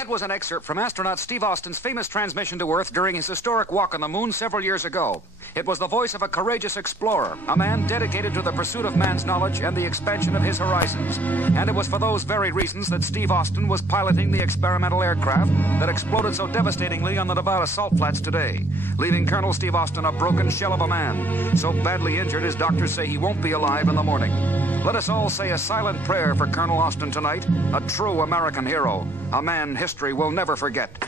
That was an excerpt from astronaut Steve Austin's famous transmission to Earth during his historic walk on the moon several years ago. It was the voice of a courageous explorer, a man dedicated to the pursuit of man's knowledge and the expansion of his horizons. And it was for those very reasons that Steve Austin was piloting the experimental aircraft that exploded so devastatingly on the Nevada salt flats today, leaving Colonel Steve Austin a broken shell of a man, so badly injured his doctors say he won't be alive in the morning. Let us all say a silent prayer for Colonel Austin tonight, a true American hero, a man history will never forget.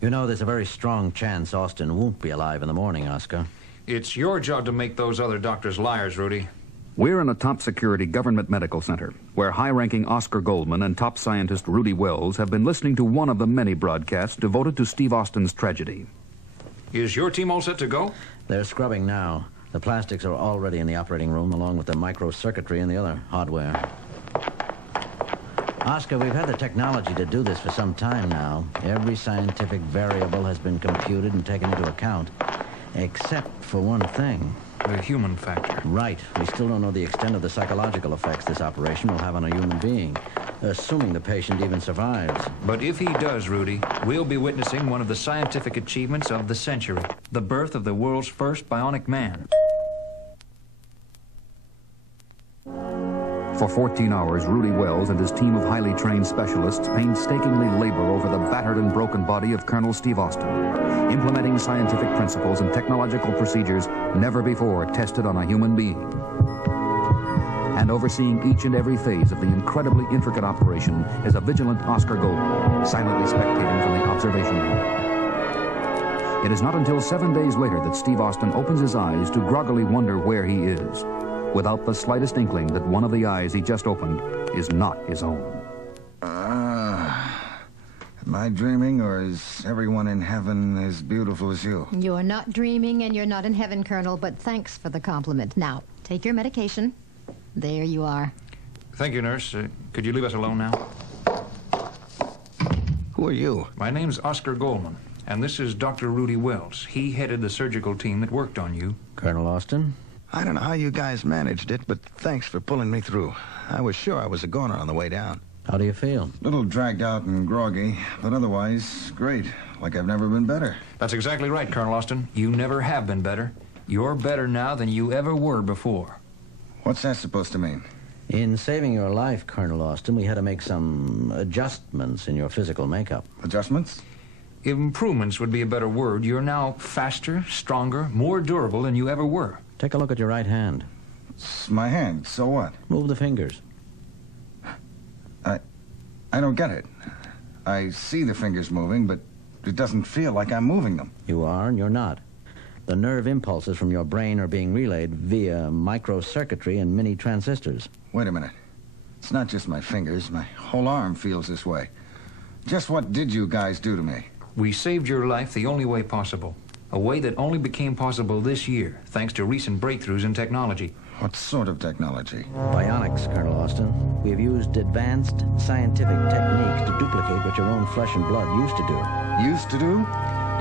You know, there's a very strong chance Austin won't be alive in the morning, Oscar. It's your job to make those other doctors liars, Rudy. We're in a top-security government medical center, where high-ranking Oscar Goldman and top scientist Rudy Wells have been listening to one of the many broadcasts devoted to Steve Austin's tragedy. Is your team all set to go? They're scrubbing now. The plastics are already in the operating room, along with the microcircuitry and the other hardware. Oscar, we've had the technology to do this for some time now. Every scientific variable has been computed and taken into account, except for one thing. The human factor. Right. We still don't know the extent of the psychological effects this operation will have on a human being, assuming the patient even survives. But if he does, Rudy, we'll be witnessing one of the scientific achievements of the century, the birth of the world's first bionic man. For 14 hours, Rudy Wells and his team of highly trained specialists painstakingly labor over the battered and broken body of Colonel Steve Austin, implementing scientific principles and technological procedures never before tested on a human being, and overseeing each and every phase of the incredibly intricate operation is a vigilant Oscar Goldman, silently spectating from the observation room. It is not until 7 days later that Steve Austin opens his eyes to groggily wonder where he is, without the slightest inkling that one of the eyes he just opened is not his own. Am I dreaming, or is everyone in heaven as beautiful as you? You're not dreaming and you're not in heaven, Colonel, but thanks for the compliment. Now, take your medication. There you are. Thank you, nurse. Could you leave us alone now? Who are you? My name's Oscar Goldman, and this is Dr. Rudy Wells. He headed the surgical team that worked on you. Colonel Austin? I don't know how you guys managed it, but thanks for pulling me through. I was sure I was a goner on the way down. How do you feel? A little dragged out and groggy, but otherwise, great. Like I've never been better. That's exactly right, Colonel Austin. You never have been better. You're better now than you ever were before. What's that supposed to mean? In saving your life, Colonel Austin, we had to make some adjustments in your physical makeup. Adjustments? Improvements would be a better word. You're now faster, stronger, more durable than you ever were. Take a look at your right hand. It's my hand, so what? Move the fingers. I don't get it. I see the fingers moving, but it doesn't feel like I'm moving them. You are and you're not. The nerve impulses from your brain are being relayed via microcircuitry and mini transistors. Wait a minute. It's not just my fingers. My whole arm feels this way. Just what did you guys do to me? We saved your life the only way possible. A way that only became possible this year, thanks to recent breakthroughs in technology. What sort of technology? Bionics, Colonel Austin. We have used advanced scientific techniques to duplicate what your own flesh and blood used to do. Used to do?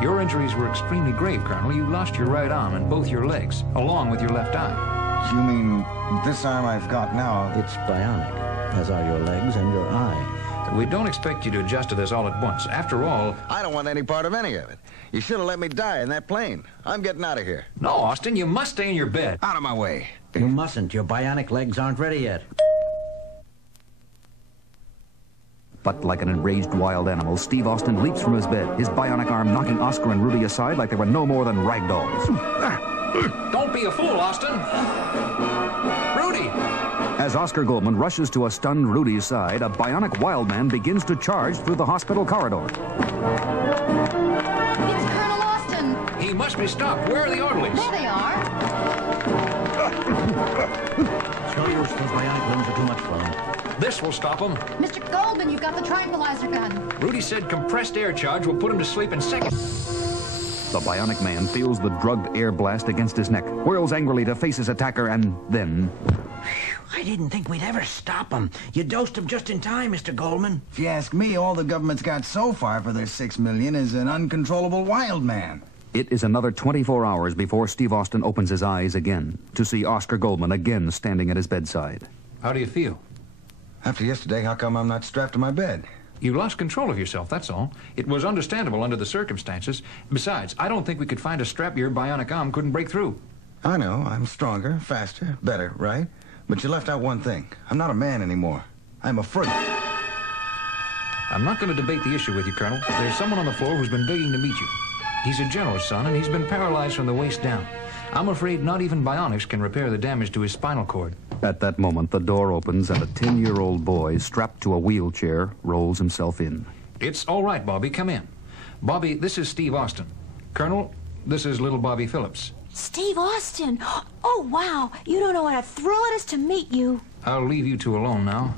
Your injuries were extremely grave, Colonel. You lost your right arm and both your legs, along with your left eye. You mean this arm I've got now? It's bionic, as are your legs and your eye. We don't expect you to adjust to this all at once. After all... I don't want any part of any of it. You should have let me die in that plane. I'm getting out of here. No, Austin, you must stay in your bed. Out of my way. You mustn't. Your bionic legs aren't ready yet. But like an enraged wild animal, Steve Austin leaps from his bed, his bionic arm knocking Oscar and Rudy aside like they were no more than rag dolls. Don't be a fool, Austin. Rudy! As Oscar Goldman rushes to a stunned Rudy's side, a bionic wild man begins to charge through the hospital corridor. It's Colonel Austin. He must be stopped. Where are the orderlies? There they are. Show you those bionic limbs are too much for him. This will stop him. Mr. Goldman, you've got the tranquilizer gun. Rudy said compressed air charge will put him to sleep in seconds. The bionic man feels the drugged air blast against his neck, whirls angrily to face his attacker, and then... I didn't think we'd ever stop him. You dosed him just in time, Mr. Goldman. If you ask me, all the government's got so far for their $6 million is an uncontrollable wild man. It is another 24 hours before Steve Austin opens his eyes again to see Oscar Goldman again standing at his bedside. How do you feel? After yesterday, how come I'm not strapped to my bed? You lost control of yourself, that's all. It was understandable under the circumstances. Besides, I don't think we could find a strap your bionic arm couldn't break through. I know. I'm stronger, faster, better, right? But you left out one thing. I'm not a man anymore. I'm a freak. I'm not going to debate the issue with you, Colonel. There's someone on the floor who's been begging to meet you. He's a general's son, and he's been paralyzed from the waist down. I'm afraid not even bionics can repair the damage to his spinal cord. At that moment, the door opens and a 10-year-old boy strapped to a wheelchair rolls himself in. It's all right, Bobby. Come in. Bobby, this is Steve Austin. Colonel, this is little Bobby Phillips. Steve Austin! Oh, wow! You don't know what a thrill it is to meet you. I'll leave you two alone now.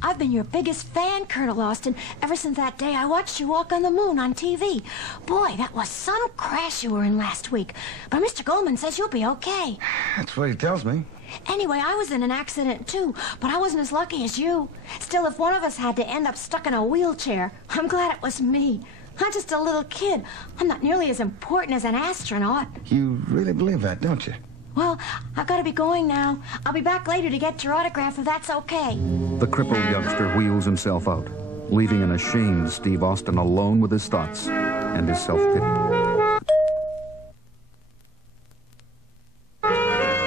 I've been your biggest fan, Colonel Austin, ever since that day I watched you walk on the moon on TV. Boy, that was some crash you were in last week. But Mr. Goldman says you'll be okay. That's what he tells me. Anyway, I was in an accident, too, but I wasn't as lucky as you. Still, if one of us had to end up stuck in a wheelchair, I'm glad it was me. I'm just a little kid. I'm not nearly as important as an astronaut. You really believe that, don't you? Well, I've got to be going now. I'll be back later to get your autograph if that's okay. The crippled youngster wheels himself out, leaving an ashamed Steve Austin alone with his thoughts and his self-pity.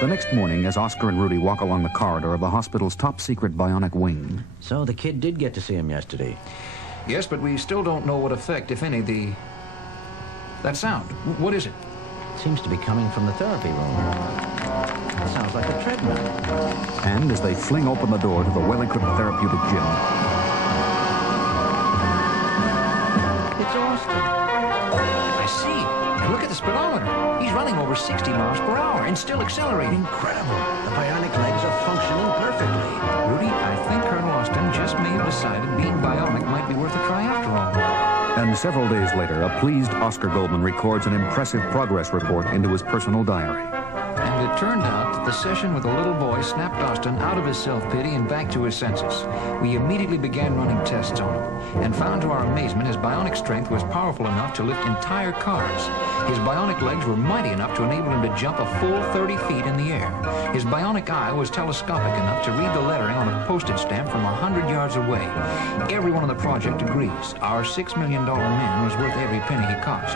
The next morning, as Oscar and Rudy walk along the corridor of the hospital's top-secret bionic wing... So the kid did get to see him yesterday. Yes, but we still don't know what effect, if any, that sound. What is it? Seems to be coming from the therapy room. It sounds like a treadmill. And as they fling open the door to the well-equipped therapeutic gym... It's Austin. I see. Look at the speedometer. He's running over 60 miles per hour and still accelerating. Incredible. The bionic legs are functioning perfectly. Rudy, I think Colonel Austin just may have decided being bionic might be worth a try after all. And several days later, a pleased Oscar Goldman records an impressive progress report into his personal diary. And it turned out that the session with the little boy snapped Austin out of his self-pity and back to his senses. We immediately began running tests on him and found to our amazement his bionic strength was powerful enough to lift entire cars. His bionic legs were mighty enough to enable him to jump a full 30 feet in the air. His bionic eye was telescopic enough to read the lettering on a postage stamp from 100 yards away. Everyone on the project agrees. Our $6 million man was worth every penny he cost.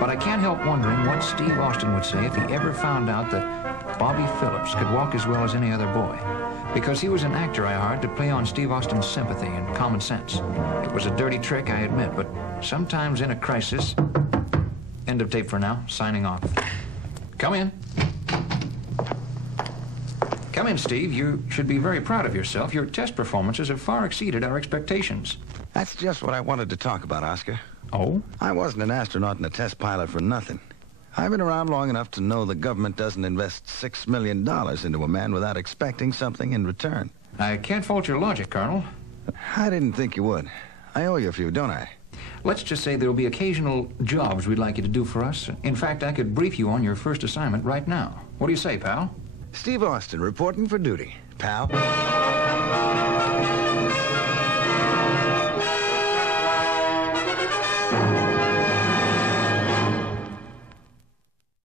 But I can't help wondering what Steve Austin would say if he ever found out that Bobby Phillips could walk as well as any other boy. Because he was an actor I hired to play on Steve Austin's sympathy and common sense. It was a dirty trick, I admit, but sometimes in a crisis... End of tape for now. Signing off. Come in. Come in, Steve. You should be very proud of yourself. Your test performances have far exceeded our expectations. That's just what I wanted to talk about, Oscar. Oh? I wasn't an astronaut and a test pilot for nothing. I've been around long enough to know the government doesn't invest $6 million into a man without expecting something in return. I can't fault your logic, Colonel. I didn't think you would. I owe you a few, don't I? Let's just say there'll be occasional jobs we'd like you to do for us. In fact, I could brief you on your first assignment right now. What do you say, pal? Steve Austin reporting for duty, pal.